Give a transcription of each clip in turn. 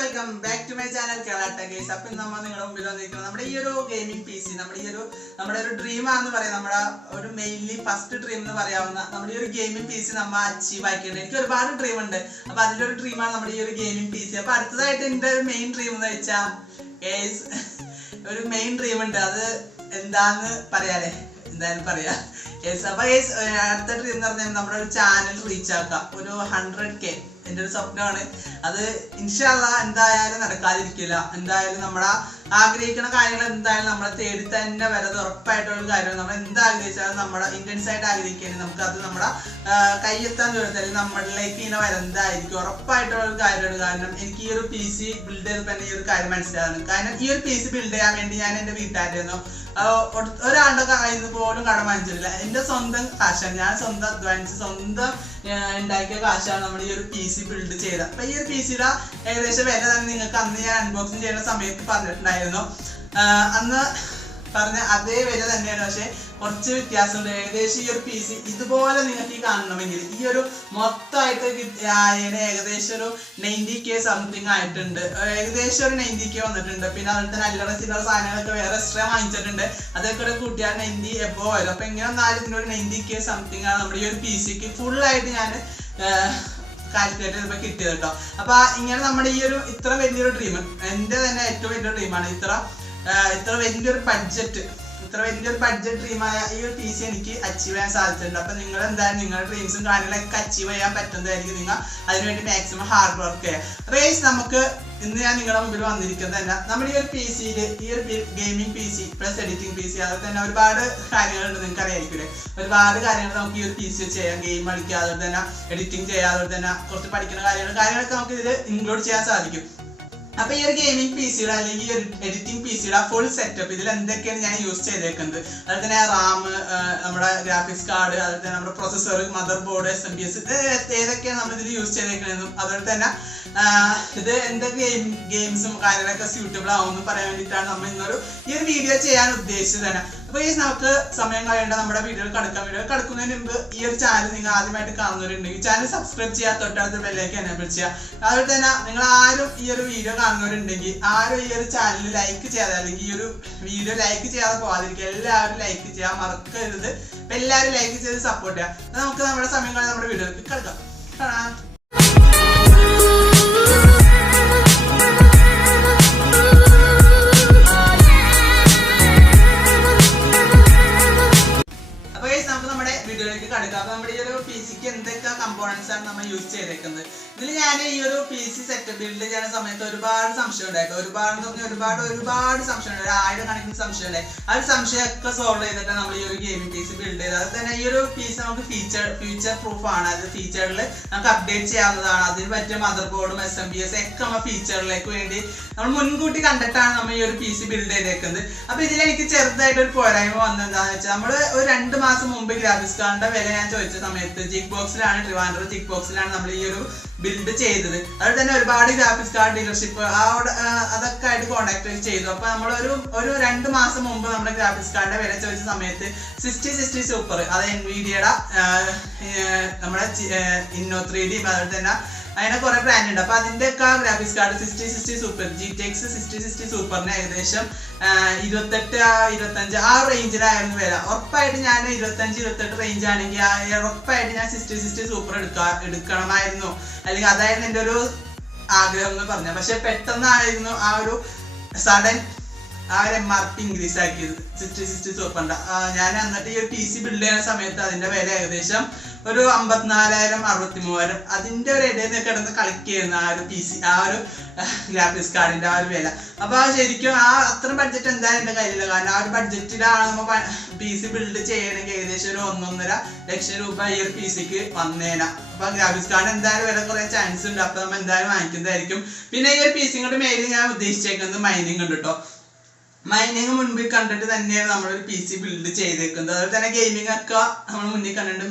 Welcome back to my channel Kerala guys. അപ്പം നമ്മൾ നിങ്ങളുടെ മുമ്പിൽ വന്നിരിക്കുന്നത് നമ്മുടെ ഈ ഒരു ഗെയിമിംഗ് PC, നമ്മുടെ ഒരു ഡ്രീമാണെന്ന് പറയാം. നമ്മുടെ ഒരു മെയിൻലി ഫസ്റ്റ് ഡ്രീം എന്ന് പറയാവുന്ന നമ്മുടെ ഈ ഒരു ഗെയിമിംഗ് PC നമ്മൾ അച്ചീവ് ആക്കിയിട്ടുണ്ട്. എനിക്ക് ഒരുപാട് ഡ്രീം ഉണ്ട്. അപ്പൊ അതിന്റെ ഒരു ഡ്രീമാണ് നമ്മുടെ ഈ ഒരു ഗെയിമിംഗ് PC. അപ്പൊ അടുത്തതായിട്ട് എന്റെ ഒരു മെയിൻ ഡ്രീം എന്ന് വെച്ചാൽ ഗൈസ് ഒരു മെയിൻ ഡ്രീം ഉണ്ട്. അത് എന്താന്ന് പറയാലേ, എന്തായാലും പറയാ. അപ്പൊ അടുത്ത ഡ്രീം എന്ന് പറഞ്ഞാൽ നമ്മുടെ ഒരു ചാനൽ റീച്ച് ആക്കാം, ഒരു 100K എൻ്റെ ഒരു സ്വപ്നമാണ്. അത് ഇൻഷാ അല്ലാഹ് എന്തായാലും നടക്കാതിരിക്കില്ല. എന്തായാലും നമ്മുടെ ആഗ്രഹിക്കുന്ന കാര്യങ്ങൾ എന്തായാലും നമ്മളെ തേടി തന്നെ വരത് ഉറപ്പായിട്ടുള്ള ഒരു കാര്യമാണ്. നമ്മൾ എന്താഗ്രഹിച്ചാലും നമ്മുടെ ഇന്റൻസ് ആയിട്ട് ആഗ്രഹിക്കുകയാണെങ്കിൽ നമുക്ക് അത് നമ്മുടെ കയ്യെത്താൻ ദൂരത്തിൽ നമ്മളിലേക്ക് ഇങ്ങനെ വരുന്നതായിരിക്കും ഉറപ്പായിട്ടുള്ള ഒരു കാര്യമാണ്. കാരണം എനിക്ക് ഈ ഒരു PC ബിൽഡ് ചെയ്തപ്പോൾ തന്നെ ഈ ഒരു കാര്യം മനസ്സിലാകുന്നു. കാരണം ഈ ഒരു PC ബിൽഡ് ചെയ്യാൻ വേണ്ടി ഞാൻ എൻ്റെ വീട്ടുകാരായിരുന്നു ഒരാളുടെ കയ്യിൽ പോലും കടം വാങ്ങിച്ചിട്ടില്ല. എൻ്റെ സ്വന്തം കാശാണ്, ഞാൻ സ്വന്തം അധ്വാനിച്ച് സ്വന്തം ഉണ്ടാക്കിയ കാശാണ് നമ്മൾ ഈ ഒരു PC ബിൽഡ് ചെയ്തത്. അപ്പൊ ഈ ഒരു PCയുടെ ഏകദേശം വില തന്നെ നിങ്ങൾക്ക് അന്ന് ഞാൻ അൺബോക്സിങ് ചെയ്യുന്ന സമയത്ത് പറഞ്ഞിട്ടുണ്ടായിരുന്നു. അന്ന് പറഞ്ഞ അതേ വില തന്നെയാണ്, പക്ഷെ കുറച്ച് വ്യത്യാസമുണ്ട്. ഏകദേശം ഈ ഒരു PC ഇതുപോലെ നിങ്ങൾക്ക് ഈ കാണണമെങ്കിൽ ഈ ഒരു മൊത്തമായിട്ട് ഏകദേശം ഒരു 90K സംതിങ് ആയിട്ടുണ്ട്. ഏകദേശം ഒരു 90K വന്നിട്ടുണ്ട്. പിന്നെ അതുപോലെ തന്നെ അല്ലറ ചില്ലറ സാധനങ്ങളൊക്കെ വേറെ എക്സ്ട്രാ വാങ്ങിച്ചിട്ടുണ്ട്. അതൊക്കെ കൂടെ കൂട്ടിയാൽ 90 എബോ വരും. അപ്പൊ എങ്ങനെ വന്നാലും ഇതിനൊരു 90K സംതിങ് ആണ് നമ്മുടെ ഈ ഒരു PCക്ക് ഫുള്ളായിട്ട് ഞാൻ കാൽക്കുലേറ്റ് ചെയ്തപ്പോൾ കിട്ടിയത് കേട്ടോ. അപ്പൊ ഇങ്ങനെ നമ്മുടെ ഈ ഒരു ഇത്ര വലിയൊരു ഡ്രീം എൻ്റെ തന്നെ ഏറ്റവും വലിയൊരു ഡ്രീമാണ്. ഇത്ര വലിയൊരു ബഡ്ജറ്റ് ഡ്രീമായ ഈ ഒരു PC എനിക്ക് അച്ചീവ് ചെയ്യാൻ സാധിച്ചിട്ടുണ്ട്. അപ്പൊ നിങ്ങൾ എന്തായാലും നിങ്ങളുടെ ഡ്രീംസും കാര്യങ്ങളൊക്കെ അച്ചീവ് ചെയ്യാൻ പറ്റുന്നതായിരിക്കും. നിങ്ങൾ അതിനുവേണ്ടി മാക്സിമം ഹാർഡ് വർക്ക് ചെയ്യുക. റേസ് നമുക്ക് ഇന്ന് ഞാൻ നിങ്ങളുടെ മുമ്പിൽ വന്നിരിക്കുന്നത് തന്നെ നമ്മുടെ ഈ ഒരു PCയിൽ ഈ ഒരു gaming PC plus editing PC അതുപോലെ തന്നെ ഒരുപാട് കാര്യങ്ങളുണ്ട്. നിങ്ങൾക്ക് അറിയായിരിക്കും, ഒരുപാട് കാര്യങ്ങൾ നമുക്ക് ഈ ഒരു PC ചെയ്യാം. ഗെയിം കളിക്കുക, അതുപോലെ തന്നെ എഡിറ്റിംഗ് ചെയ്യുക, അതുപോലെ തന്നെ കുറച്ച് പഠിക്കുന്ന കാര്യങ്ങളൊക്കെ നമുക്ക് ഇതിൽ ഇൻക്ലൂഡ് ചെയ്യാൻ സാധിക്കും. അപ്പൊ ഈ ഒരു ഗെയിമിംഗ് PCയുടെ അല്ലെങ്കിൽ ഈ ഒരു എഡിറ്റിംഗ് PCയുടെ ഫുൾ സെറ്റപ്പ് ഇതിൽ എന്തൊക്കെയാണ് ഞാൻ യൂസ് ചെയ്തേക്കുന്നത്, അതുപോലെ തന്നെ RAM, നമ്മുടെ ഗ്രാഫിക്സ് കാർഡ്, അതുപോലെ തന്നെ നമ്മുടെ പ്രൊസസ്സർ, മദർ ബോർഡ്, SMPS, ഏതൊക്കെയാണ് നമ്മൾ ഇതിൽ യൂസ് ചെയ്തേക്കുന്നതെന്നും അതുപോലെ തന്നെ ഇത് എന്തൊക്കെ ഗെയിംസും കാര്യങ്ങളൊക്കെ സ്യൂട്ടബിൾ ആവുമെന്ന് പറയാൻ വേണ്ടിയിട്ടാണ് നമ്മൾ ഈ ഒരു വീഡിയോ ചെയ്യാൻ ഉദ്ദേശിച്ചത് തന്നെ. അപ്പൊ ഈ നമുക്ക് സമയം കഴിയേണ്ട നമ്മുടെ വീഡിയോ കടക്കുന്നതിന് മുമ്പ് ഈ ഒരു ചാനൽ നിങ്ങൾ ആദ്യമായിട്ട് കാണുന്നവരുണ്ടെങ്കിൽ ചാനൽ സബ്സ്ക്രൈബ് ചെയ്യാൻ തൊട്ടടുത്ത് ബെല്ലേക്ക് എനേബിൾ ചെയ്യുക. അതുപോലെ തന്നെ നിങ്ങൾ ആരും ഈ ഒരു വീഡിയോ കാണുന്നവരുണ്ടെങ്കിൽ ആരും ഈ ഒരു ചാനൽ ലൈക്ക് ചെയ്യാതെ അല്ലെങ്കിൽ ഈ ഒരു വീഡിയോ ലൈക്ക് ചെയ്യാതെ പോകാതിരിക്കുക. എല്ലാവരും ലൈക്ക് ചെയ്യാൻ മറക്കരുത്. അപ്പൊ എല്ലാവരും ലൈക്ക് ചെയ്ത് സപ്പോർട്ട് ചെയ്യാം. നമുക്ക് നമ്മുടെ സമയം കഴിഞ്ഞ് നമ്മുടെ വീഡിയോയിലേക്ക് കിടക്കാം. അപ്പൊ നമ്മുടെ ഈ ഒരു PCക്ക് എന്തൊക്കെ കമ്പോണൻസ് ആണ് നമ്മൾ യൂസ് ചെയ്തേക്കുന്നത്. ഇതിൽ ഞാൻ ഈ ഒരു PC സെറ്റപ്പ് ബിൽഡ് ചെയ്യുന്ന സമയത്ത് ഒരുപാട് സംശയം ഉണ്ടായിരുന്നു. ഒരുപാട് സംശയം ഉണ്ട്, 1000 കണക്കിന് സംശയം ഉണ്ടായി. ആ ഒരു സംശയമൊക്കെ സോൾവ് ചെയ്തിട്ട് നമ്മൾ ഈ ഒരു ഗെയിമിംഗ് PC ബിൽഡ് ചെയ്തത്. അതുപോലെ തന്നെ ഈ ഒരു PC നമുക്ക് ഫ്യൂച്ചർ പ്രൂഫ് ആണ്. അത് ഫീച്ചറിൽ നമുക്ക് അപ്ഡേറ്റ് ചെയ്യാവുന്നതാണ്. അതിന് പറ്റിയ മദർ ബോർഡും SMPS ഒക്കെ നമ്മൾ ഫീച്ചറിലേക്ക് വേണ്ടി നമ്മൾ മുൻകൂട്ടി കണ്ടിട്ടാണ് നമ്മൾ ഈ ഒരു PC ബിൽഡ് ചെയ്തേക്കുന്നത്. അപ്പൊ ഇതിൽ എനിക്ക് ചെറുതായിട്ട് ഒരു പോരായ്മ വന്നെന്താന്ന് വെച്ചാൽ നമ്മൾ ഒരു 2 മാസം മുമ്പ് ഗ്രാഫിക്സ് കാർഡിന്റെ വില ഞാൻ ചോദിച്ച സമയത്ത് ട്രിവാൻഡ്രം ജിഗ് ബോക്സിലാണ് നമ്മൾ ഈ ഒരു ബിൽഡ് ചെയ്തത്. അതുപോലെ തന്നെ ഒരുപാട് ഗ്രാഫിക്സ് കാർഡ് ഡീലർഷിപ്പ് അതൊക്കെ ആയിട്ട് കോൺടാക്ട് ചെയ്തു. അപ്പൊ നമ്മൾ ഒരു 2 മാസം മുമ്പ് നമ്മുടെ ഗ്രാഫിക്സ് കാർഡിന്റെ വില ചോദിച്ച സമയത്ത് 6060 സൂപ്പർ, അത് NVIDIAയുടെ നമ്മുടെ Inno 3D, അതുപോലെ തന്നെ അതിനെ കുറെ ബ്രാൻഡ് ഉണ്ട്. അപ്പൊ അതിന്റെ ഒക്കെ ഗ്രാഫിക്സ് കാർഡ് 6060 സൂപ്പർ, GTX 6060 സൂപ്പറിന് ഏകദേശം 28-25 ആ റേഞ്ചിലായിരുന്നു വില. ഉറപ്പായിട്ട് ഞാൻ 25-28 റേഞ്ച് ആണെങ്കിൽ ഉറപ്പായിട്ട് ഞാൻ 6060 സൂപ്പർ എടുക്കണമായിരുന്നു, അല്ലെങ്കിൽ അതായിരുന്നു എൻ്റെ ഒരു ആഗ്രഹം എന്ന് പറഞ്ഞത്. പക്ഷെ പെട്ടെന്നായിരുന്നു ആ ഒരു സഡൻ MRP ഇൻക്രീസ് ആക്കിയത് 6060 സൂപ്പറിന്റെ. ഞാൻ എന്നിട്ട് ഈ ഒരു PC ബിൽഡ് ചെയ്യുന്ന സമയത്ത് അതിന്റെ വില ഏകദേശം ഒരു 54,000 63,000 അതിന്റെ ഒരു ഇടയിൽ നിന്ന് കിടന്ന് കളിക്കുന്ന ആ ഒരു PC ആ ഒരു ഗ്രാഫിക്സ് കാർഡിന്റെ ആ ഒരു വില. അപ്പൊ ശരിക്കും അത്ര ബഡ്ജറ്റ് എന്തായാലും എന്റെ കയ്യിലില്ല. കാരണം ആ ഒരു ബഡ്ജറ്റിലാണ് നമ്മൾ PC ബിൽഡ് ചെയ്യണമെങ്കിൽ ഏകദേശം ഒരു 1.5 ലക്ഷം രൂപ ഈ ഒരു PCക്ക് വന്നേന. അപ്പൊ ഗ്രാഫിക്സ് കാർഡ് എന്തായാലും വില കുറെ ചാൻസ് ഉണ്ട്. അപ്പൊ നമ്മൾ എന്തായാലും വാങ്ങിക്കുന്നതായിരിക്കും. പിന്നെ ഈ ഒരു PC കൊണ്ട് മെയിൻ ഞാൻ ഉദ്ദേശിച്ചേക്കുന്നത് മൈനിങ് ഉണ്ട് കേട്ടോ. മൈനിങ് മുൻപിൽ കണ്ടിട്ട് തന്നെയാണ് നമ്മളൊരു PC ബിൽഡ് ചെയ്തേക്കുന്നത്. അതുപോലെ തന്നെ ഗെയിമിംഗ് ഒക്കെ നമ്മൾ മുന്നിൽ കണ്ടിട്ടുണ്ട്.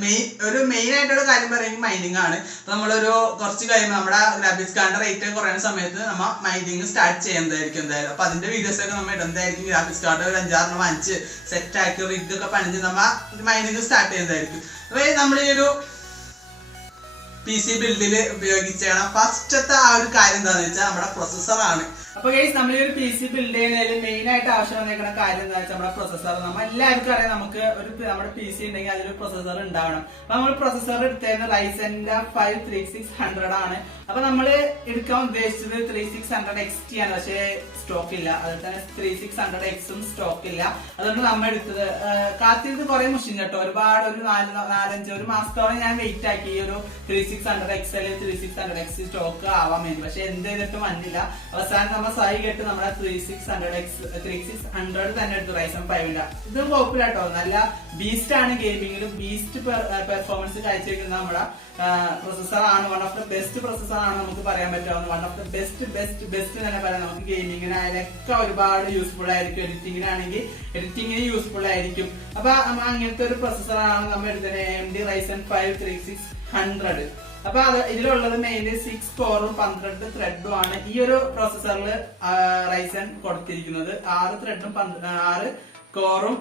മെയിൻ ആയിട്ടുള്ള കാര്യം പറയുന്നത് മൈനിങ് ആണ്. അപ്പൊ നമ്മളൊരു കുറച്ച് കഴിയുമ്പോൾ നമ്മുടെ ഗ്രാഫിക്സ് കാർഡിന്റെ റേറ്റ് കുറയുന്ന സമയത്ത് നമ്മൾ മൈനിങ് സ്റ്റാർട്ട് ചെയ്യുന്നതായിരിക്കും എന്തായാലും. അപ്പൊ അതിന്റെ വീഡിയോസ് ഒക്കെ നമ്മൾ ഇടുന്നതായിരിക്കും. ഗ്രാഫിക്സ് കാർഡ് ഒരു 5-6 വാങ്ങിച്ച് സെറ്റ് ആക്കി റിഗ് ഒക്കെ പണിഞ്ഞ് നമ്മൾ മൈനിങ് സ്റ്റാർട്ട് ചെയ്യുന്നതായിരിക്കും. അപ്പൊ നമ്മൾ ഈ ഒരു PC ബിൽഡിൽ ഉപയോഗിച്ചാണ്. ഫസ്റ്റത്തെ ആ ഒരു കാര്യം എന്താണെന്ന് വെച്ചാൽ നമ്മുടെ പ്രൊസസ്സറാണ്. അപ്പൊ ഗൈസ് നമ്മൾ ഈ ഒരു PC ബിൽഡ് ചെയ്യുന്നതിൽ മെയിൻ ആയിട്ട് ആവശ്യം വന്നേക്കുന്ന കാര്യം എന്താ വെച്ചാൽ നമ്മുടെ പ്രൊസസ്സർ. നമ്മൾ എല്ലാവർക്കും അറിയാം നമുക്ക് ഒരു നമ്മുടെ PC ഉണ്ടെങ്കിൽ അതിലൊരു പ്രൊസസ്സർ ഉണ്ടാവണം. അപ്പൊ നമ്മൾ പ്രൊസസ്സർ എടുത്തത് റൈസന്റെ 5 3600 ആണ്. അപ്പൊ നമ്മൾ എടുക്കാൻ ഉദ്ദേശിച്ചത് 3600 XT ആണ്, പക്ഷേ സ്റ്റോക്ക് ഇല്ല. അതുപോലെ തന്നെ 3600X സ്റ്റോക്ക് ഇല്ല. അതുകൊണ്ട് നമ്മൾ എടുത്തത് കാത്തിരുന്ന് കുറെ മെഷീൻ കേട്ടോ, ഒരുപാട് ഒരു 4-5 ഒരു മാസത്തോളം ഞാൻ വെയിറ്റ് ആക്കി ഈ ഒരു 3600X അല്ലെങ്കിൽ 3600X സ്റ്റോക്ക് ആവാൻ വേണ്ടി. പക്ഷെ എന്ത് ചെയ്തിട്ടും വന്നില്ല. അവസാനം നമ്മൾ സൈ കേട്ട് നമ്മുടെ 3600 തന്നെ എടുത്തു റൈസൻ 5ന്റെ. ഇതും കുഴപ്പമില്ല കേട്ടോ, നല്ല ബീസ്റ്റ് ആണ് ഗെയിമിങ്ങിലും ബീസ്റ്റ് പെർഫോമൻസ് കാഴ്ചവെക്കുന്ന നമ്മുടെ പ്രൊസസ്സർ ആണ്. One of the best processor ആണ് നമുക്ക് പറയാൻ പറ്റാവുന്ന. വൺ ഓഫ് ദ ബെസ്റ്റ് തന്നെ പറയാം. നമുക്ക് ഗെയിമിങ്ങിനായാലൊക്കെ ഒരുപാട് യൂസ്ഫുൾ ആയിരിക്കും. എഡിറ്റിംഗിനാണെങ്കിൽ എഡിറ്റിംഗിന് യൂസ്ഫുൾ ആയിരിക്കും. അപ്പൊ അങ്ങനത്തെ ഒരു പ്രൊസസ്സർ ആണ് നമ്മൾ എടുത്തത് AMD Ryzen 5 3600. അപ്പൊ ഇതിലുള്ളത് മെയിൻലി 6 കോറും 12 ത്രെഡും ആണ് ഈ ഒരു പ്രൊസസ്സറിൽ റൈസൻ കൊടുത്തിരിക്കുന്നത്. 6 ത്രെഡും 6 കോറും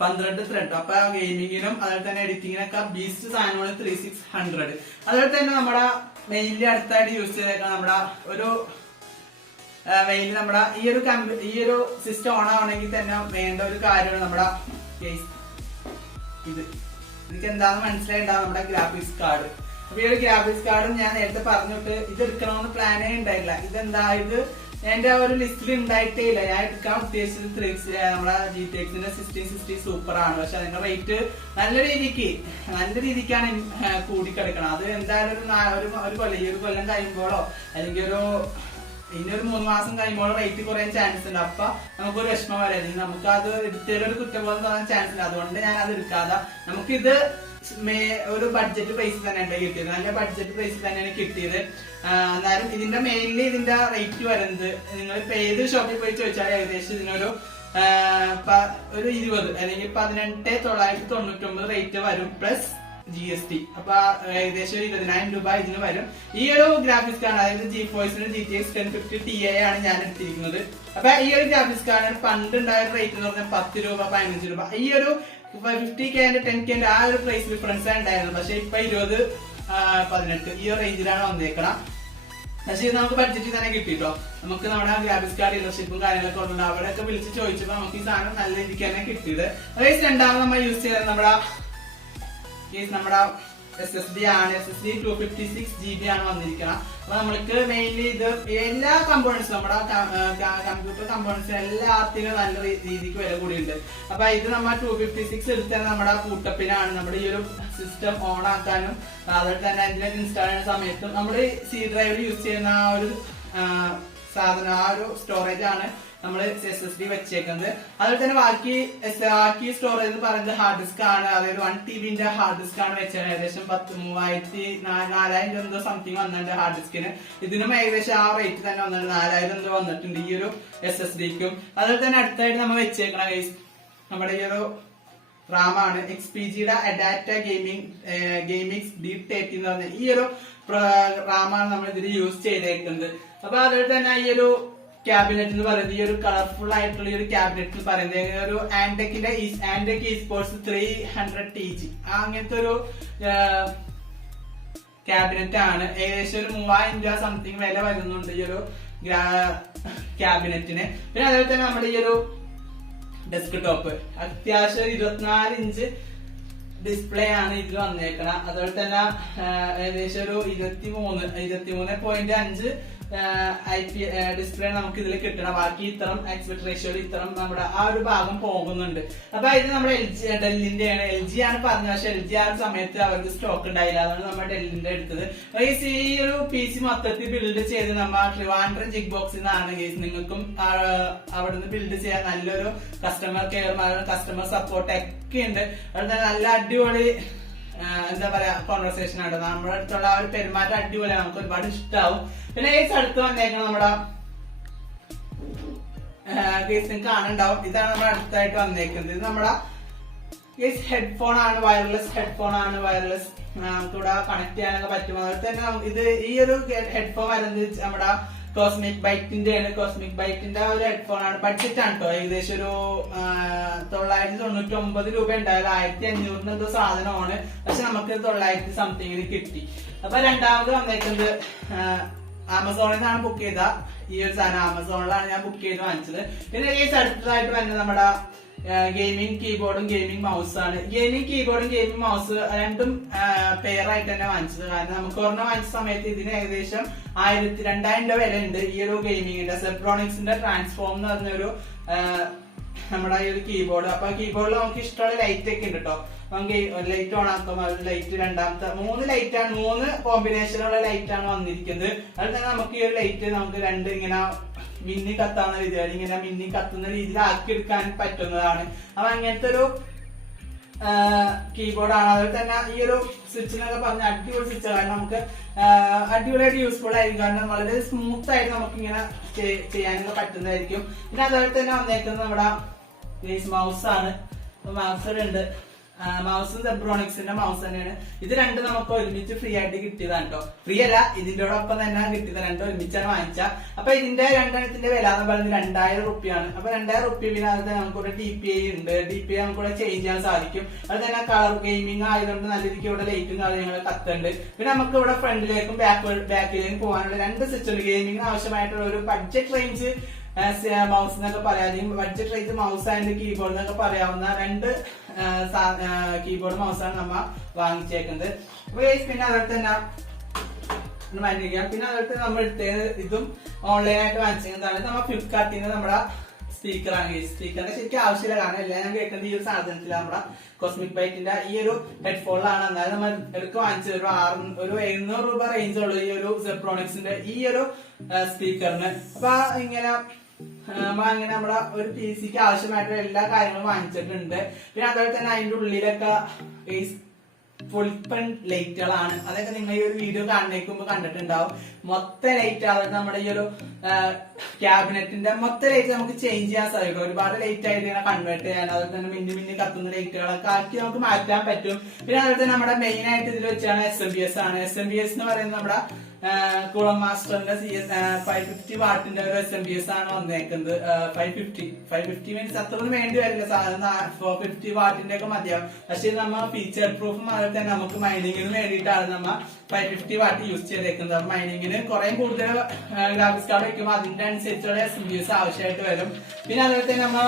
12 ത്രെഡ്. അപ്പൊ ഗെയിമിങ്ങിനും അതുപോലെ തന്നെ എഡിറ്റിങ്ങിനൊക്കെ ബീസ്റ്റ് സാധനമാണ് 3600. അതുപോലെ തന്നെ നമ്മുടെ മെയിൻലി അടുത്തായിട്ട് യൂസ് ചെയ്തേക്കാം നമ്മുടെ ഒരു മെയിൻലി നമ്മുടെ ഈ ഒരു സിസ്റ്റം ഓൺ ആവണമെങ്കിൽ തന്നെ വേണ്ട ഒരു കാര്യമാണ് നമ്മുടെ ഇത്. എനിക്ക് എന്താണെന്ന് മനസ്സിലായിണ്ടാവും നമ്മുടെ ഗ്രാഫിക്സ് കാർഡ്. അപ്പൊ ഈ ഒരു ഗ്രാഫിക്സ് കാർഡും ഞാൻ നേരത്തെ പറഞ്ഞിട്ട് ഇത് എടുക്കണമെന്ന് പ്ലാനേ ഉണ്ടായില്ല. ഇതെന്താ ഇത് എന്റെ ആ ഒരു ലിസ്റ്റിൽ ഉണ്ടായിട്ടേ ഇല്ല. ഞാൻ എടുക്കാൻ ഉദ്ദേശിച്ചത് നമ്മുടെ GTX-ന്റെ 1660 സൂപ്പർ ആണ്. പക്ഷെ അതിന്റെ റേറ്റ് നല്ല രീതിക്കാണ് കൂടിക്കിടക്കണം. അത് എന്തായാലും ഒരു കൊല്ലം ഈ ഒരു കൊല്ലം കഴിയുമ്പോഴോ അല്ലെങ്കിൽ ഇനി ഒരു 3 മാസം കഴിയുമ്പോൾ റേറ്റ് കുറയാൻ ചാൻസ് ഉണ്ട്. അപ്പൊ നമുക്കൊരു വിഷമം വരാം. നമുക്ക് അത് എടുത്തതിലൊരു കുറ്റബോധം തോന്നാൻ ചാൻസ് ഉണ്ട്. അതുകൊണ്ട് ഞാൻ അത് എടുക്കാതെ നമുക്കിത് ഒരു ബഡ്ജറ്റ് പ്രൈസിൽ തന്നെയാണ് കിട്ടിയത്. നല്ല ബഡ്ജറ്റ് പ്രൈസിൽ തന്നെയാണ് കിട്ടിയത്. എന്നാലും ഇതിന്റെ മെയിൻലി ഇതിന്റെ റേറ്റ് വരുന്നത് നിങ്ങളിപ്പോ ഏത് ഷോപ്പിൽ പോയി ചോദിച്ചാൽ ഏകദേശം ഇതിനൊരു 20 അല്ലെങ്കിൽ 18,999 റേറ്റ് വരും പ്ലസ് GST. അപ്പൊ ഏകദേശം 20,000 രൂപ ഇതിന് വരും. ഈ ഒരു ഗ്രാഫിക്സ് കാർഡ് അതായത് GeForce GTX 1050 Ti ആണ് ഞാൻ എടുത്തിരിക്കുന്നത്. അപ്പൊ ഈ ഒരു ഗ്രാഫിക്സ് കാർഡിന് പണ്ട് ഉണ്ടായ റേറ്റ് എന്ന് പറഞ്ഞാൽ 10 രൂപ 15 രൂപ. ഈ ഒരു 50K 10K ആ ഒരു പ്രൈസ് ഡിഫറൻസ് ഉണ്ടായിരുന്നു. പക്ഷെ ഇപ്പൊ 20 18 ഈ ഒരു റേഞ്ചിലാണ് വന്നേക്കണം. പക്ഷെ ഇത് നമുക്ക് ബഡ്ജറ്റിൽ തന്നെ കിട്ടിട്ടോ. നമുക്ക് നമ്മുടെ ഗ്രാഫിക്സ് കാർഡ് ഡീലർഷിപ്പും കാര്യങ്ങളൊക്കെ ഉണ്ട്. അവിടെയൊക്കെ വിളിച്ച് ചോദിച്ചപ്പോ നമുക്ക് ഈ സാധനം നല്ല രീതിക്ക് തന്നെ കിട്ടിയത്. അതായത് രണ്ടാമത് നമ്മൾ യൂസ് ചെയ്തത് നമ്മുടെ SSD ആണ്. SSD 256GB ആണ് വന്നിരിക്കണം. അപ്പൊ നമ്മൾക്ക് മെയിൻലി ഇത് എല്ലാ കമ്പോണൻസും നമ്മുടെ കമ്പ്യൂട്ടർ കമ്പോണൻസും എല്ലാത്തിനും നല്ല രീതിക്ക് വില കൂടിയുണ്ട്. അപ്പൊ ഇത് നമ്മൾ 256 എടുത്തത് നമ്മുടെ കൂട്ടപ്പിനാണ്. നമ്മുടെ ഈ ഒരു സിസ്റ്റം ഓൺ ആക്കാനും അതുപോലെ തന്നെ അതിലേക്ക് ഇൻസ്റ്റാൾ ചെയ്യുന്ന സമയത്തും നമ്മുടെ C ഡ്രൈവിൽ യൂസ് ചെയ്യുന്ന ആ ഒരു സാധനം ആ ഒരു സ്റ്റോറേജ് ആണ് നമ്മൾ SSD വെച്ചേക്കുന്നത്. അതുപോലെ തന്നെ ബാക്കി സ്റ്റോറേജ് എന്ന് പറയുന്നത് ഹാർഡ് ഡിസ്ക് ആണ്. അതായത് 1 TB ഹാർഡ് ഡിസ്ക് ആണ് വെച്ചത്. ഏകദേശം 4,000 എന്തോ സംതിങ് വന്നിട്ടുണ്ട് ഹാർഡ് ഡിസ്കിന്. ഇതിനും ഏകദേശം ആ റേറ്റ് തന്നെ വന്നിട്ടുണ്ട്. 4,000 എന്തോ വന്നിട്ടുണ്ട് ഈ ഒരു SSD-ക്കും. അതുപോലെ തന്നെ അടുത്തായിട്ട് നമ്മൾ വെച്ചേക്കണ നമ്മുടെ ഈ ഒരു റാമാണ് XPG-യുടെ അഡാറ്റ ഗെയിമിക്സ് D30 എന്ന് പറഞ്ഞ ഈ ഒരു റാമാണ് നമ്മൾ ഇതിൽ യൂസ് ചെയ്തേക്കുന്നത്. അപ്പൊ അതുപോലെ തന്നെ ഈ ഒരു ക്യാബിനറ്റ് എന്ന് പറയുന്നത് ഈ ഒരു കളർഫുൾ ആയിട്ടുള്ള ഈ ഒരു ക്യാബിനറ്റ് എന്ന് പറയുന്നത് ഒരു ആൻടെക്കിന്റെ ആൻടെക് eSports 300 TG അങ്ങനത്തെ ഒരു ക്യാബിനറ്റ് ആണ്. ഏകദേശം ഒരു 3,000 രൂപ സംതിങ് വില വരുന്നുണ്ട് ഈ ഒരു ക്യാബിനറ്റിന്. പിന്നെ അതുപോലെ തന്നെ നമ്മുടെ ഈ ഒരു ഡെസ്ക് ടോപ്പ് അത്യാവശ്യം 24 ഇഞ്ച് ഡിസ്പ്ലേ ആണ് ഇതിൽ വന്നേക്കണം. അതുപോലെ തന്നെ ഏകദേശം ഒരു 23.5 IP ഡിസ്പ്ലേ നമുക്ക് ഇതിൽ കിട്ടണം. ബാക്കി ഇത്തരം ആസ്പെക്ട് റേഷ്യോയിൽ ഇത്തരം നമ്മുടെ ആ ഒരു ഭാഗം പോകുന്നുണ്ട്. അപ്പൊ ഇത് നമ്മുടെ ഡെല്ലിന്റെ ആണ്. LG ആണ് പറഞ്ഞത്. പക്ഷെ LG ആ സമയത്ത് അവർക്ക് സ്റ്റോക്ക് ഉണ്ടായില്ല. അതാണ് നമ്മൾ ഡെല്ലിന്റെ എടുത്തത്. ഈ ഒരു PC മൊത്തത്തിൽ ബിൽഡ് ചെയ്ത് നമ്മൾ ട്രിവാൻഡ്രം ജിഗ് ബോക്സിൽ നിന്നാണ് കേസ്. നിങ്ങൾക്കും അവിടുന്ന് ബിൽഡ് ചെയ്യാൻ നല്ലൊരു കസ്റ്റമർ കെയർ കസ്റ്റമർ സപ്പോർട്ട് ഒക്കെ ഉണ്ട്. അതുപോലെ നല്ല അടിപൊളി എന്താ പറയാ കോൺവെർസേഷൻ ആണ്. നമ്മുടെ അടുത്തുള്ള ആ ഒരു പെരുമാറ്റം അടിപൊളിയാണ്. നമുക്ക് ഒരുപാട് ഇഷ്ടമാവും. പിന്നെ ഈ അടുത്ത് വന്നേക്കണം നമ്മുടെ നിങ്ങൾക്ക് കാണുന്നുണ്ടാവും. ഇതാണ് നമ്മുടെ അടുത്തായിട്ട് വന്നേക്കുന്നത്. ഇത് നമ്മുടെ ഹെഡ്ഫോൺ ആണ്. വയർലെസ് ഹെഡ്ഫോൺ ആണ്. വയർലെസ് നമുക്ക് ഇവിടെ കണക്ട് ചെയ്യാനൊക്കെ പറ്റും. അതുപോലെ തന്നെ ഇത് ഈ ഒരു ഹെഡ്ഫോൺ വരുന്നത് നമ്മുടെ കോസ്മിക് ബൈറ്റിന്റെ ആണ്. കോസ്മിക് ബൈറ്റിന്റെ ഒരു ഹെഡ്ഫോൺ ആണ്. ബഡ്ജറ്റ് ആണ് കേട്ടോ. ഏകദേശം ഒരു 999 രൂപ ഉണ്ടായാലും 1500 എന്തോ സാധനമാണ്. പക്ഷെ നമുക്ക് 900 സംതിങ്ങിന് കിട്ടി. അപ്പൊ രണ്ടാമത് വന്നേക്കുന്നത് ആമസോണിൽ നിന്നാണ് ബുക്ക് ചെയ്ത ഈ ഒരു സാധനം. ആമസോണിലാണ് ഞാൻ ബുക്ക് ചെയ്ത് വാങ്ങിച്ചത്. പിന്നെ ഈ അടുത്തതായിട്ട് വരുന്നത് നമ്മുടെ ഗെയിമിംഗ് കീബോർഡും ഗെയിമിംഗ് മൗസ് ആണ്. ഗെയിമിംഗ് കീബോർഡും ഗെയിമിംഗ് മൗസ് രണ്ടും പെയർ ആയിട്ട് തന്നെ വാങ്ങിച്ചത്. കാരണം നമുക്ക് ഒരെണ്ണം വാങ്ങിച്ച സമയത്ത് ഇതിന് ഏകദേശം 2000 രൂപ വില ഉണ്ട്. ഈ ഒരു ഗെയിമിങ്ങിന്റെ സെബ്രോണിക്സിന്റെ ട്രാൻസ്ഫോം എന്ന് പറഞ്ഞൊരു നമ്മുടെ ഈ ഒരു കീബോർഡ്. അപ്പൊ കീബോർഡിൽ നമുക്ക് ഇഷ്ടമുള്ള ലൈറ്റ് ഒക്കെ ഉണ്ട് കേട്ടോ. നമുക്ക് ലൈറ്റ് ഓൺ ആക്കാം. ലൈറ്റ് രണ്ടാമത്തെ 3 ലൈറ്റാണ്, 3 കോമ്പിനേഷനുള്ള ലൈറ്റ് ആണ് വന്നിരിക്കുന്നത്. അതിൽ തന്നെ നമുക്ക് ഈ ഒരു ലൈറ്റ് നമുക്ക് രണ്ട് ഇങ്ങനെ മിന്നി കത്താവുന്ന രീതിയിൽ ഇങ്ങനെ മിന്നി കത്തുന്ന രീതിയിൽ ആക്കിയെടുക്കാൻ പറ്റുന്നതാണ്. അപ്പൊ അങ്ങനത്തെ ഒരു കീബോർഡാണ്. അതുപോലെ തന്നെ ഈ ഒരു സ്വിച്ചിനൊക്കെ പറഞ്ഞ അടിപൊളി സ്വിച്ച്. കാരണം നമുക്ക് അടിപൊളിയായിട്ട് യൂസ്ഫുൾ ആയിരിക്കും. കാരണം വളരെ സ്മൂത്ത് ആയിട്ട് നമുക്ക് ഇങ്ങനെ ചെയ്യാനൊക്കെ പറ്റുന്നതായിരിക്കും. പിന്നെ അതുപോലെ തന്നെ വന്നേക്കുന്നത് നമ്മുടെ മൗസ് ആണ്. മൗസിലുണ്ട് മൗസും സെബ്രോണിക്സിന്റെ മൗസ് തന്നെയാണ്. ഇത് രണ്ടും നമുക്ക് ഒരുമിച്ച് ഫ്രീ ആയിട്ട് കിട്ടിയതാണ് കേട്ടോ. ഫ്രീ അല്ല, ഇതിന്റെയോടൊപ്പം തന്നെ കിട്ടിയത്. രണ്ടും ഒരുമിച്ചാണ് വാങ്ങിച്ച. അപ്പൊ ഇതിന്റെ രണ്ടെണ്ണത്തിന്റെ വില എന്ന് പറയുന്നത് 2000 റുപ്യാണ്. അപ്പൊ 2000 റുപ്യ. പിന്നെ അത് നമുക്കിവിടെ DPI ഉണ്ട്. DPI നമുക്കിവിടെ ചേഞ്ച് ചെയ്യാൻ സാധിക്കും. അത് തന്നെ കളർ ഗെയിമിംഗ് ആയതുകൊണ്ട് നല്ല രീതിക്ക് ഇവിടെ ലൈറ്റും കാര്യങ്ങളും കത്തുണ്ട്. പിന്നെ നമുക്ക് ഇവിടെ ഫ്രണ്ടിലേക്കും ബാക്കിലേക്കും പോകാനുള്ള 2 സ്വിച്ച് ഉണ്ട്. ഗെയിമിംഗിന് ആവശ്യമായിട്ടുള്ള ഒരു ബഡ്ജറ്റ് റേഞ്ച് മൗസ് എന്നൊക്കെ പറയാം. Budget range mouse and keyboard എന്നൊക്കെ പറയാവുന്ന 2 കീബോർഡ് മൗസാണ് നമ്മ വാങ്ങിച്ചേക്കുന്നത്. അപ്പൊ പിന്നെ അതുപോലെ തന്നെ പിന്നെ അതുപോലെ തന്നെ നമ്മൾ എടുത്തത് ഇതും ഓൺലൈനായിട്ട് വാങ്ങിച്ചതാണ്. നമ്മൾ ഫ്ലിപ്കാർട്ടിൽ നിന്ന് നമ്മുടെ സ്പീക്കറാണ്. സ്പീക്കറിന്റെ ശരിക്കും ആവശ്യമില്ല. കാരണം എല്ലാം ഞാൻ കേൾക്കുന്നത് ഈ ഒരു സാധനത്തില് നമ്മുടെ കോസ്മിക് ബൈറ്റിന്റെ ഈ ഒരു ഹെഡ്ഫോണിലാണ്. എന്നാലും നമ്മൾ എടുക്ക വാങ്ങിച്ചത് ഒരു 700 രൂപ റേഞ്ച് ഉള്ളു ഈ ഒരു സെബ്രോണിക്സിന്റെ ഈ ഒരു സ്പീക്കറിന്. അപ്പൊ ഇങ്ങനെ അങ്ങനെ നമ്മുടെ ഒരു PC ക്ക് ആവശ്യമായിട്ടുള്ള എല്ലാ കാര്യങ്ങളും വാങ്ങിച്ചിട്ടുണ്ട്. പിന്നെ അതുപോലെ തന്നെ അതിന്റെ ഉള്ളിലൊക്കെ ഫുൾപ്പൺ ലൈറ്റുകളാണ്. അതൊക്കെ നിങ്ങൾ ഈ ഒരു വീഡിയോ കാണുന്നേക്കുമ്പോ കണ്ടിട്ടുണ്ടാവും. മൊത്തം ലൈറ്റ് ആവുന്നത് നമ്മുടെ ഈ ഒരു ക്യാബിനറ്റിന്റെ മൊത്തം ലൈറ്റ് നമുക്ക് ചേഞ്ച് ചെയ്യാൻ സാധിക്കും. ഒരുപാട് ലൈറ്റ് ആയിട്ട് ഇങ്ങനെ കൺവേർട്ട് ചെയ്യാൻ, അതുപോലെ തന്നെ മിന്നി കത്തുന്ന ലൈറ്റുകളൊക്കെ ആക്കി നമുക്ക് മാറ്റാൻ പറ്റും. പിന്നെ അതുപോലെ തന്നെ നമ്മുടെ മെയിൻ ആയിട്ട് ഇതിൽ വെച്ചാണ് SMBS ആണ്. SMBS എന്ന് പറയുന്നത് നമ്മുടെ കൂളം മാസ്റ്ററിന്റെ 550 വാട്ടിന്റെ ഒരു SMBS ആണ് വന്നേക്കുന്നത്. 550 മീൻസ് അത്രയൊന്നും വേണ്ടി വരില്ല. സാധാരണ 450 വാട്ടിന്റെ ഒക്കെ മതിയാവും. പക്ഷെ നമ്മ ഫീച്ചർ പ്രൂഫും അതുപോലെ തന്നെ നമുക്ക് മൈനിങ്ങിന് വേണ്ടിയിട്ടാണ് നമ്മ 550 വാട്ട് യൂസ് ചെയ്തേക്കുന്നത്. മൈനിങ്ങിന് കുറെ കൂടുതൽ ഗ്രാഫിക്സ് കാർഡ് വെക്കുമ്പോൾ അതിന്റെ അനുസരിച്ചുള്ള SMBS ആവശ്യമായിട്ട് വരും. പിന്നെ അതുപോലെ തന്നെ നമ്മ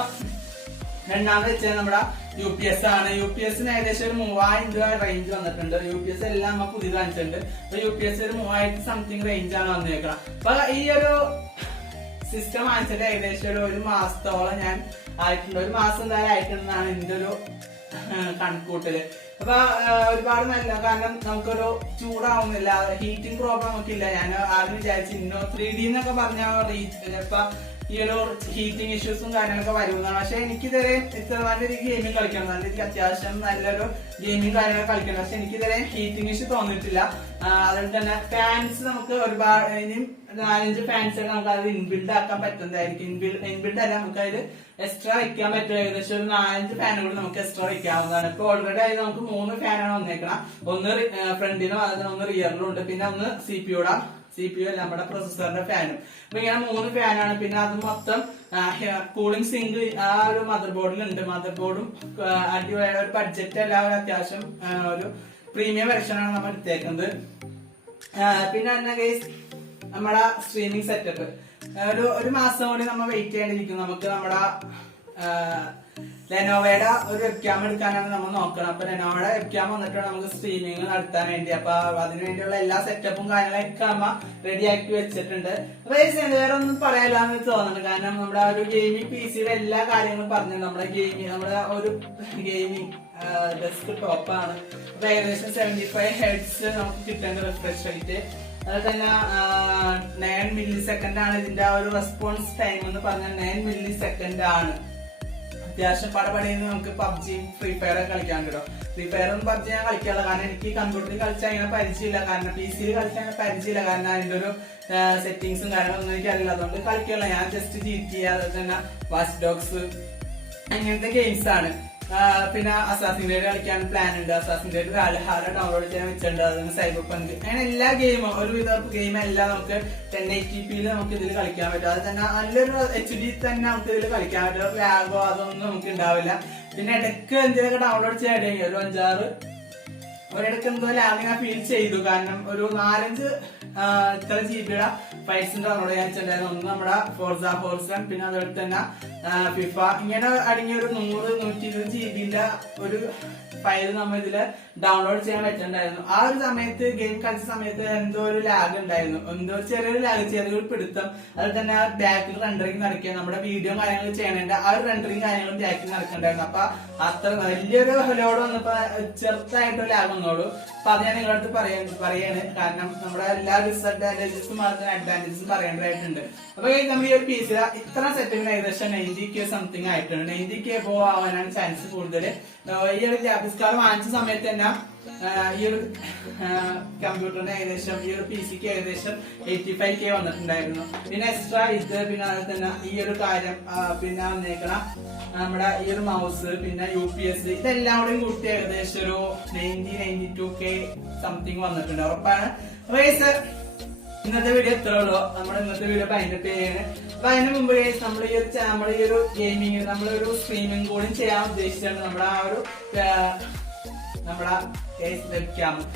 രണ്ടാമത് വെച്ചാൽ നമ്മുടെ UPS ആണ്. UPS ഏകദേശം ഒരു 3000 രൂപ റേഞ്ച് വന്നിട്ടുണ്ട്. UPS എല്ലാം നമ്മൾ പുതിയത് വാങ്ങിച്ചിട്ടുണ്ട്. അപ്പൊ UPS ഒരു 3000 സംതിങ് റേഞ്ച് ആണ് വന്നേക്കണം. അപ്പൊ ഈ ഒരു സിസ്റ്റം വാങ്ങിച്ചിട്ട് ഏകദേശം ഒരു മാസത്തോളം ഞാൻ ആയിട്ടുണ്ട്. ഒരു മാസം എന്തായാലും ആയിട്ടുണ്ടെന്നാണ് എന്റെ ഒരു കണക്കൂട്ടല്. അപ്പൊ ഒരുപാട് നല്ല, കാരണം നമുക്കൊരു ചൂടാവുന്നില്ല, ഹീറ്റിംഗ് പ്രോബ്ലം നമുക്കില്ല. ഞാൻ ആദ്യം വിചാരിച്ചു ഇന്നോ 3D എന്നൊക്കെ പറഞ്ഞാൽ ഇപ്പൊ ഈ ഒരു ഹീറ്റിംഗ് ഇഷ്യൂസും കാര്യങ്ങളൊക്കെ വരുന്നതാണ്. പക്ഷെ എനിക്കിതുവരെ ഇത്ര നല്ല രീതിക്ക് ഗെയിമിംഗ് കളിക്കണം, നല്ല രീതിക്ക് അത്യാവശ്യം നല്ലൊരു ഗെയിമിംഗ് കാര്യങ്ങളൊക്കെ കളിക്കണം. പക്ഷെ എനിക്കിതുവരെ ഹീറ്റിംഗ് ഇഷ്യൂ തോന്നിയിട്ടില്ല. അതുപോലെ തന്നെ ഫാൻസ് നമുക്ക് ഒരുപാട് ഇനിയും 4-5 ഫാൻസ് ഒക്കെ നമുക്ക് അത് ഇൻബിൽഡ് ആക്കാൻ പറ്റുന്നതായിരിക്കും. ഇൻബിൽഡ് അല്ല, നമുക്ക് അതിൽ എക്സ്ട്രാ വെക്കാൻ പറ്റും. ഏകദേശം ഒരു 4-5 ഫാനുകൾ നമുക്ക് എക്സ്ട്രാ വെക്കാവുന്നതാണ്. ഇപ്പൊ ഓൾറെഡി ആയി നമുക്ക് 3 ഫാനാണ് വന്നേക്കണം. ഒന്ന് ഫ്രണ്ടിലും അതിന് ഒന്ന് റിയറിലും ഉണ്ട്. പിന്നെ ഒന്ന് CPU അല്ല, നമ്മുടെ പ്രൊസസറിന്റെ ഫാനും. അപ്പൊ ഇങ്ങനെ 3 ഫാനാണ്. പിന്നെ അത് മൊത്തം കൂളിംഗ് സിങ്ക് ആ ഒരു മദർ ബോർഡിലുണ്ട്. മദർ ബോർഡും അടിപൊളിയായ ഒരു ബഡ്ജറ്റ് എല്ലാവരും അത്യാവശ്യം ഒരു പ്രീമിയം വെർഷനാണ് നമ്മൾ എടുത്തേക്കുന്നത്. പിന്നെ തന്നെ ഗൈസ് നമ്മുടെ സ്ട്രീമിംഗ് സെറ്റപ്പ് ഒരു മാസം കൂടി നമ്മൾ വെയിറ്റ് ചെയ്യേണ്ടിയിരിക്കും. നമുക്ക് നമ്മുടെ ലെനോവയുടെ ഒരു വെബ്ക്യാം എടുക്കാനാണ് നമ്മൾ നോക്കണം. അപ്പൊ ലെനോവയുടെ വെബ്ക്യാം വന്നിട്ട് നമുക്ക് സ്ട്രീമിംഗ് നടത്താൻ വേണ്ടി, അപ്പൊ അതിനുവേണ്ടിയുള്ള എല്ലാ സെറ്റപ്പും കാര്യങ്ങളൊക്കെ നമ്മ റെഡി ആക്കി വെച്ചിട്ടുണ്ട്. അപ്പൊ വേറെ ഒന്നും പറയാനില്ലാന്ന് തോന്നുന്നുണ്ട്. കാരണം നമ്മുടെ ഒരു ഗെയിമിംഗ് PCയുടെ എല്ലാ കാര്യങ്ങളും പറഞ്ഞു. നമ്മുടെ ഒരു ഗെയിമിംഗ് ഡെസ്ക് ടോപ്പ് ആണ്. അപ്പൊ ഏകദേശം 75 Hz നമുക്ക് കിട്ടേണ്ട റിഫ്രഷ് റേറ്റ്. അതുപോലെ തന്നെ 9 millisecond ആണ് ഇതിന്റെ ആ ഒരു റെസ്പോൺസ് ടൈം എന്ന് പറഞ്ഞാൽ 9 millisecond ആണ്. അത്യാവശ്യം പടപടയിൽ നമുക്ക് PUBG ഫ്രീ ഫയർ ഒക്കെ കളിക്കാൻ കിട്ടും. ഫ്രീ ഫയറും PUBG ഞാൻ കളിക്കാനുള്ള, കാരണം എനിക്ക് കമ്പ്യൂട്ടറിൽ കളിച്ചാൽ അങ്ങനെ പരിചയമില്ല. കാരണം PC യിൽ കളിച്ചാൽ അങ്ങനെ പരിചയമില്ല. കാരണം അതിന്റെ ഒരു സെറ്റിംഗ്സും കാര്യങ്ങളൊന്നും എനിക്ക് അറിയില്ല. അതുകൊണ്ട് കളിക്കാനുള്ള ഞാൻ ജസ്റ്റ് GTA, അതുപോലെ തന്നെ വാച്ച് ഡോഗ്സ് അങ്ങനത്തെ ഗെയിംസ് ആണ്. പിന്നെ അസാസിൻ ക്രീഡ് കളിക്കാൻ പ്ലാൻ ഉണ്ട്. അസാസിൻ ക്രീഡ് വാൽഹാല ഡൗൺലോഡ് ചെയ്യാൻ വെച്ചിട്ടുണ്ട്. അതിന് സൈബർ പങ്ക് അങ്ങനെ എല്ലാ ഗെയിമും ഒരുവിധ ഗെയിം എല്ലാം നമുക്ക് 1080p നമുക്ക് ഇതിൽ കളിക്കാൻ പറ്റും. അത് തന്നെ നല്ലൊരു HD തന്നെ നമുക്ക് ഇതിൽ കളിക്കാൻ പറ്റും. ലാഗോ അതൊന്നും നമുക്ക് ഉണ്ടാവില്ല. പിന്നെ ഇടയ്ക്ക് എന്തെങ്കിലുമൊക്കെ ഡൗൺലോഡ് ചെയ്യാൻ ഒരു 5-6 ഒരിടയ്ക്ക് എന്തോ ലാഗ് ഞാൻ ഫീൽ ചെയ്തു. കാരണം ഒരു 4-5 ഇത്ര GB ഫൈൽസ് ഡൗൺലോഡ് ചെയ്യാൻ വെച്ചിട്ടുണ്ടായിരുന്നു. ഒന്ന് നമ്മുടെ ഫോർസ ഹോറിസൺ, പിന്നെ അതുപോലെ തന്നെ ഫിഫ, ഇങ്ങനെ അടങ്ങിയ ഒരു 100-120 GB ഒരു ഫയൽ നമ്മൾ ഇതില് ഡൗൺലോഡ് ചെയ്യാൻ പറ്റുന്നുണ്ടായിരുന്നു. ആ ഒരു സമയത്ത് ഗെയിം കളിച്ച സമയത്ത് എന്തോ ഒരു ലാഗ് ഉണ്ടായിരുന്നു, എന്തോ ചെറിയൊരു ലാഗ്, ചെറിയൊരു പിടുത്തം. അതുപോലെ തന്നെ ബാക്കിൽ റെൻഡറിങ് നടക്കുക, നമ്മുടെ വീഡിയോ കാര്യങ്ങൾ ചെയ്യണേണ്ട ആ ഒരു റെൻഡറിങ് കാര്യങ്ങളും ബാക്കിൽ നടക്കണ്ടായിരുന്നു. അപ്പൊ അത്ര വലിയൊരു ലോഡ് വന്നപ്പോ ചെറുതായിട്ടൊരു ലാഗ് വന്നോളൂ. അപ്പൊ അത് ഞാൻ നിങ്ങളടുത്ത് പറയാണ്. കാരണം നമ്മുടെ എല്ലാ ഡിസഡ്വാൻറ്റേജസും അതിന് അഡ്വാൻറ്റേജസും പറയേണ്ടതായിട്ടുണ്ട്. അപ്പൊ നമ്മൾ ഈ ഒരു പീസിൽ ഇത്ര സെറ്റിംഗ് ഏകദേശം 90K സംതിങ് ആയിട്ടുണ്ട്. 90K ആവാനാണ് ചാൻസ് കൂടുതൽ. ഈ ഒരു ഗ്രാഫിക്സ് കാർഡ് വാങ്ങിച്ച സമയത്ത് തന്നെ ഈ ഒരു കമ്പ്യൂട്ടറിന് ഏകദേശം ഈ ഒരു PC-ക്ക് ഏകദേശം 85K വന്നിട്ടുണ്ടായിരുന്നു. പിന്നെ എക്സ്ട്രാ ഇത്, പിന്നെ അതുപോലെ തന്നെ ഈ ഒരു കാര്യം, പിന്നെ വന്നേക്കണ നമ്മുടെ ഈ ഒരു മൗസ്, പിന്നെ UPS, ഇതെല്ലാം കൂടെയും കൂട്ടി ഏകദേശം ഒരു 90-92K സംതിങ് വന്നിട്ടുണ്ട്. ഉറപ്പാണ്. ഇന്നത്തെ വീഡിയോ എത്ര ഉള്ളൂ. നമ്മുടെ ഇന്നത്തെ വീഡിയോ വൈൻഡപ്പ് ചെയ്യാണ്. അപ്പൊ അതിന് മുമ്പ് നമ്മൾ ഈ ഒരു ഗെയിമിങ്, നമ്മളൊരു സ്ട്രീമിംഗ് കൂടി ചെയ്യാൻ ഉദ്ദേശിച്ചാണ്. നമ്മുടെ ആ ഒരു നമ്മുടെ വെബ്ക്യാമും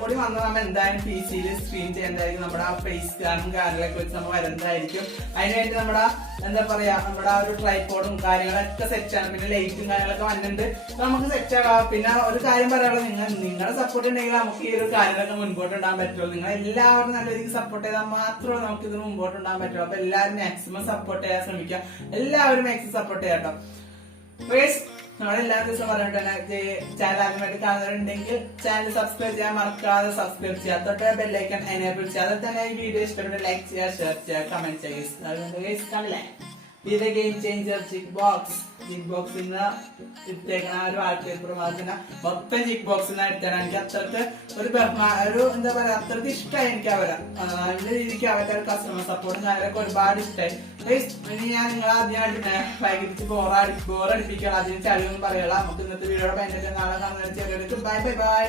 കൂടി വന്നാൽ നമ്മൾ എന്തായാലും PC-യിൽ സ്ട്രീം ചെയ്യേണ്ടതായിരിക്കും. നമ്മുടെ ആ ഫേസ് ക്യാമും കാര്യങ്ങളൊക്കെ വെച്ച് നമ്മൾ വരുന്നതായിരിക്കും. അതിനുവേണ്ടി നമ്മുടെ എന്താ പറയാ, നമ്മുടെ ആ ഒരു ട്രൈപോഡും കാര്യങ്ങളൊക്കെ സെറ്റ് ആണ്. പിന്നെ ലൈറ്റും കാര്യങ്ങളൊക്കെ വന്നിട്ടുണ്ട്. നമുക്ക് സെറ്റ് ആകാം. പിന്നെ ഒരു കാര്യം പറയാനുള്ളത്, നിങ്ങളുടെ സപ്പോർട്ട് ഉണ്ടെങ്കിൽ നമുക്ക് ഈ ഒരു കാര്യങ്ങളൊക്കെ മുൻപോട്ട് ഉണ്ടാകാൻ പറ്റുള്ളൂ. നിങ്ങൾ എല്ലാവരും നല്ല രീതിക്ക് സപ്പോർട്ട് ചെയ്താൽ മാത്രമേ നമുക്ക് ഇതിന് മുമ്പോട്ട് ഉണ്ടാകാൻ പറ്റുള്ളൂ. അപ്പൊ എല്ലാവരും മാക്സിമം സപ്പോർട്ട് ചെയ്യാൻ ശ്രമിക്കുക. എല്ലാവരും മാക്സിമം സപ്പോർട്ട് ചെയ്യാം കേട്ടോ. നമ്മൾ എല്ലാ ദിവസവും പറഞ്ഞിട്ട് ചാനൽ ആദ്യമായിട്ട് കാണുന്നവരുണ്ടെങ്കിൽ ചാനൽ സബ്സ്ക്രൈബ് ചെയ്യാൻ മറക്കാതെ സബ്സ്ക്രൈബ് ചെയ്യുക. തൊട്ട് ബെല്ലൈക്കൺ എനേബിൾ ചെയ്യുക. അതുപോലെ തന്നെ ഈ വീഡിയോ ഇഷ്ടപ്പെട്ട ലൈക്ക് ചെയ്യുക, ഷെയർ ചെയ്യുക, കമന്റ് ചെയ്യുക. അതുകൊണ്ട് കാണില്ലേ ഇത് ഗെയിം ചേഞ്ചർ ജിഗ് ബോക്സ് നിന്ന് ഇട്ടേക്കണ ഒരു വാൾപേപ്പറും അതിന് മൊത്തം ജിഗ് ബോക്സിൽ നിന്ന് എടുത്തേക്കണം. എനിക്ക് അത്രക്ക് ഒരു എന്താ പറയാ, അത്രക്ക് ഇഷ്ടമായി എനിക്ക് അവരെ. നല്ല രീതിക്ക് അവരുടെ ഒരു കസ്റ്റമർ സപ്പോർട്ടും കാര്യങ്ങളൊക്കെ ഒരുപാട് ഇഷ്ടമായി. ഇനി ഞാൻ നിങ്ങൾ ആദ്യം വൈകിട്ട് ബോറടിപ്പിക്കണം, അതിന് ചളിയൊന്നും പറയാം. നമുക്ക് ഇന്നത്തെ വീഡിയോയുടെ പതിനെട്ട് നാളെ കാണുന്ന ചെറിയൊരു ബൈ ബൈ ബൈ.